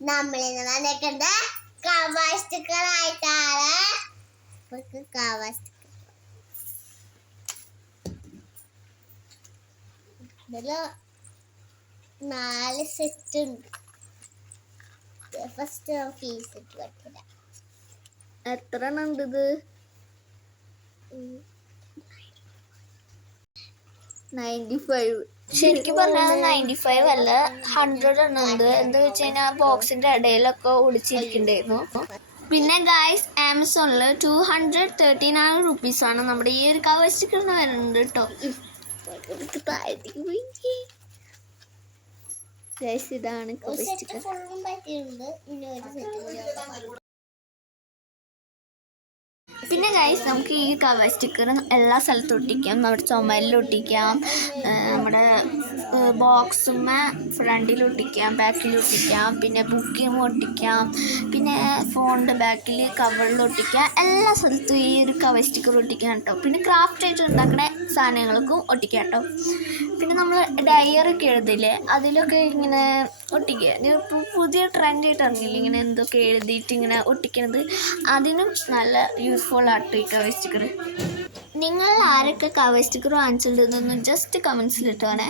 നമ്മളിന്ന് വന്നിട്ടുണ്ട് cover സ്റ്റിക്കറായിട്ടാണ്. Cover sticker ഇതില് 4 സെറ്റ് ഉണ്ട്. ഫസ്റ്റ് പീസ് ഇട്ട് വെക്കില്ല. എത്ര എണ്ണം ഉണ്ട് ഇത്? 95. ശരിക്കും പറഞ്ഞാൽ 95 അല്ല, 100 എണ്ണം ഉണ്ട്. എന്താ വെച്ച് കഴിഞ്ഞാൽ ബോക്സിന്റെ ഇടയിലൊക്കെ ഒളിച്ചിരിക്കണ്ടായിരുന്നു. പിന്നെ ഗൈസ്, ആമസോണിൽ 239 റുപ്പീസാണ് നമ്മുടെ ഈ ഒരു കവർ സ്റ്റിക്കറിന് വരുന്നുണ്ട് കേട്ടോ. ഗൈസ്, ഇതാണ് കവർ സ്റ്റിക്കർ. പിന്നെ ഗൈസ്, നമുക്ക് ഈ കവർ സ്റ്റിക്കർ എല്ലാ സ്ഥലത്തും ഒട്ടിക്കാം. നമ്മുടെ ചുമലിൽ ഒട്ടിക്കാം, നമ്മുടെ ബോക്സുമ്മ ഫ്രണ്ടിൽ ഒട്ടിക്കാം, ബാക്കിൽ ഒട്ടിക്കാം, പിന്നെ ബുക്കിങ് ഒട്ടിക്കാം, പിന്നെ ഫോണിൻ്റെ ബാക്കിൽ കവറിൽ ഒട്ടിക്കാം. എല്ലാ സ്ഥലത്തും ഈ ഒരു കവർ സ്റ്റിക്കർ ഒട്ടിക്കാം കേട്ടോ. പിന്നെ ക്രാഫ്റ്റ് ആയിട്ട് ഉണ്ടാക്കുന്ന സാധനങ്ങൾക്കും ഒട്ടിക്കാം കേട്ടോ. പിന്നെ നമ്മൾ ഡയറൊക്കെ എഴുതില്ലേ, അതിലൊക്കെ ഇങ്ങനെ ഒട്ടിക്കുക. പുതിയ ട്രെൻഡായിട്ട് ഇറങ്ങിയില്ല, ഇങ്ങനെ എന്തൊക്കെ എഴുതിയിട്ട് ഇങ്ങനെ ഒട്ടിക്കണത്. അതിനും നല്ല യൂസ്ഫുൾ ആട്ടോ ഈ കവർ സ്റ്റിക്കർ. നിങ്ങൾ ആരൊക്കെ കവർ സ്റ്റിക്കർ വാങ്ങിച്ചിട്ടുണ്ടെന്നൊന്ന് ജസ്റ്റ് കമൻസിൽ ഇട്ടോണേ.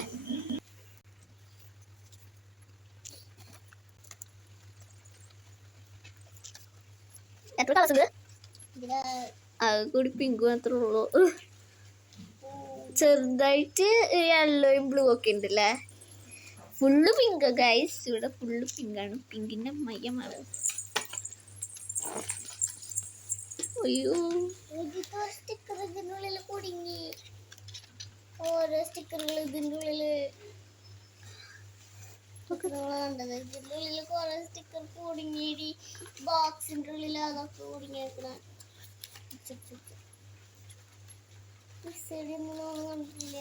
എത്ര കളേഴ്സ് ഉണ്ട്? അത് കൂടി പിങ്ക് മാത്രമേ ഉള്ളൂ. ചെറുതായിട്ട് യെല്ലോയും ബ്ലൂ ഒക്കെ ഉണ്ടല്ലേ. ഫുള്ള് പിങ്ക് ഗൈസ്, ഇവിടെ ഫുള്ള് പിങ്കാണ്. പിങ്കിന്റെ മയമാണ്. അയ്യോ, സ്റ്റിക്കർ ഇതിൻ്റെ ഉള്ളിൽ കുടുങ്ങി. ഓരോ സ്റ്റിക്കറുകൾ ഇതിൻ്റെ ഉള്ളില് കണ്ടത്. ഇതിൻ്റെ ഉള്ളിൽ കുറെ സ്റ്റിക്കർ കുടുങ്ങിയിടി. ബോക്സിന്റെ ഉള്ളിൽ അതൊക്കെ കുടുങ്ങിയേക്കണ. കണ്ടിട്ടില്ല.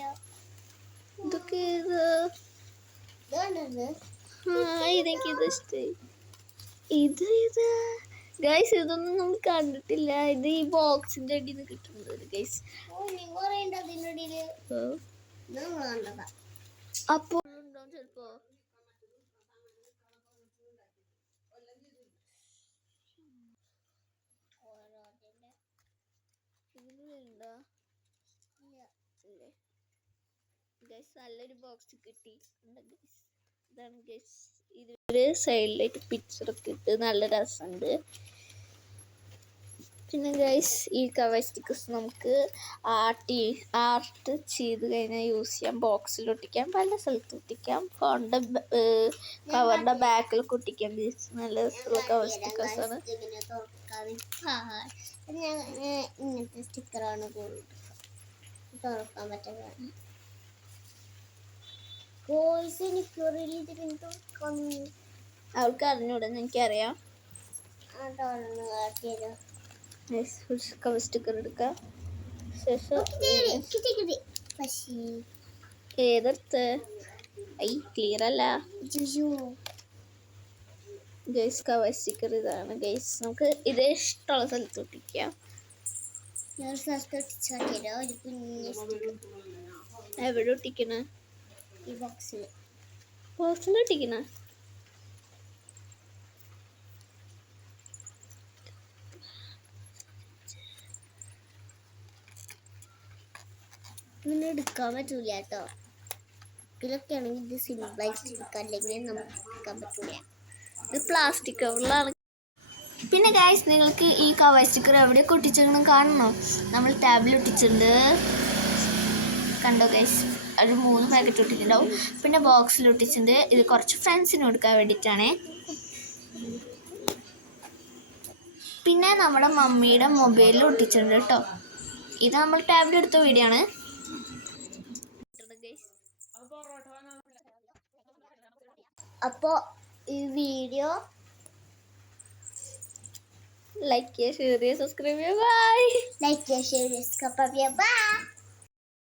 ഇതൊക്കെ ഇത് ഗൈസ്, ഇതൊന്നും നമ്മൾ കണ്ടിട്ടില്ല. ഇത് ഈ ബോക്സിന്റെ അടിയിൽ നിന്ന് കിട്ടുന്നത് ഗൈസ്. അപ്പോൾ ഉണ്ടാവും ചിലപ്പോ. ഗൈസ്, നല്ലൊരു ബോക്സ് കിട്ടി. ഇതാണ് ഗൈസ്, ഇതൊരു സൈഡിലായിട്ട് പിക്ചറൊക്കെ ഇട്ട് നല്ല രസമുണ്ട്. പിന്നെ ഗൈസ്, ഈ കവർ സ്റ്റിക്കേഴ്സ് നമുക്ക് ആർട്ട് ചെയ്ത് കഴിഞ്ഞാൽ യൂസ് ചെയ്യാം. ബോക്സിൽ ഒട്ടിക്കാം, പല സ്ഥലത്ത് ഒട്ടിക്കാം. ഫോണിൻ്റെ കവറിൻ്റെ ബാക്കിലൊക്കെ ഒട്ടിക്കാം. നല്ല രസമുള്ള കവർ സ്റ്റിക്കേഴ്സാണ്. ഇങ്ങനത്തെ സ്റ്റിക്കറാണ് തുറക്കാൻ പറ്റുന്നത്. അവൾക്ക് അറിഞ്ഞൂടെന്ന് എനിക്കറിയാം. കവർ സ്റ്റിക്കർ എടുക്കാം. ശേഷം ഏതെടുത്ത് ക്ലിയർ അല്ല ഗൈസ്. കവർ സ്റ്റിക്കർ ഇതാണ് ഗൈസ്. നമുക്ക് ഇത് ഇഷ്ടമുള്ള സ്ഥലത്ത് ഒട്ടിക്കാം. എവിടെ ഒട്ടിക്കണ? ഈ ബോക്സിൽ ഒട്ടിക്കണ? ഇങ്ങനെ എടുക്കാൻ പറ്റൂല കേട്ടോ. ഇതിലൊക്കെ ആണെങ്കിൽ ഇത് സിമ്പിളായിട്ട് എടുക്കാൻ, അല്ലെങ്കിൽ നമുക്ക് എടുക്കാൻ പറ്റൂല. ഇത് പ്ലാസ്റ്റിക് കവറിലാണ്. പിന്നെ ഗൈസ്, നിങ്ങൾക്ക് ഈ കവർ സ്റ്റിക്കർ എവിടെയൊക്കെ ഒട്ടിച്ചെങ്കിലും കാണണോ? നമ്മൾ ടാബിൽ ഒട്ടിച്ചിട്ടുണ്ട്, കണ്ടോ ഗൈസ്. ഒരു 3 പാക്കറ്റ് ഒട്ടിച്ചിട്ടുണ്ടാവും. പിന്നെ ബോക്സിൽ ഒട്ടിച്ചിട്ടുണ്ട്. ഇത് കുറച്ച് ഫ്രണ്ട്സിന് കൊടുക്കാൻ വേണ്ടിയിട്ടാണ്. പിന്നെ നമ്മുടെ മമ്മിയുടെ മൊബൈലിൽ ഒട്ടിച്ചിട്ടുണ്ട് കേട്ടോ. ഇത് നമ്മൾ ടാബിൽ എടുത്ത വീഡിയോ ആണ്. അപ്പോൾ ഈ വീഡിയോ ലൈക്ക് ചെയ്യുക, ഷെയർ ചെയ്യുക, സബ്സ്ക്രൈബ് ചെയ്യുക. ബൈ. ലൈക്ക് ചെയ്യുക, ഷെയർ ചെയ്യുക, സബ്സ്ക്രൈബ് ചെയ്യുക. ബൈ.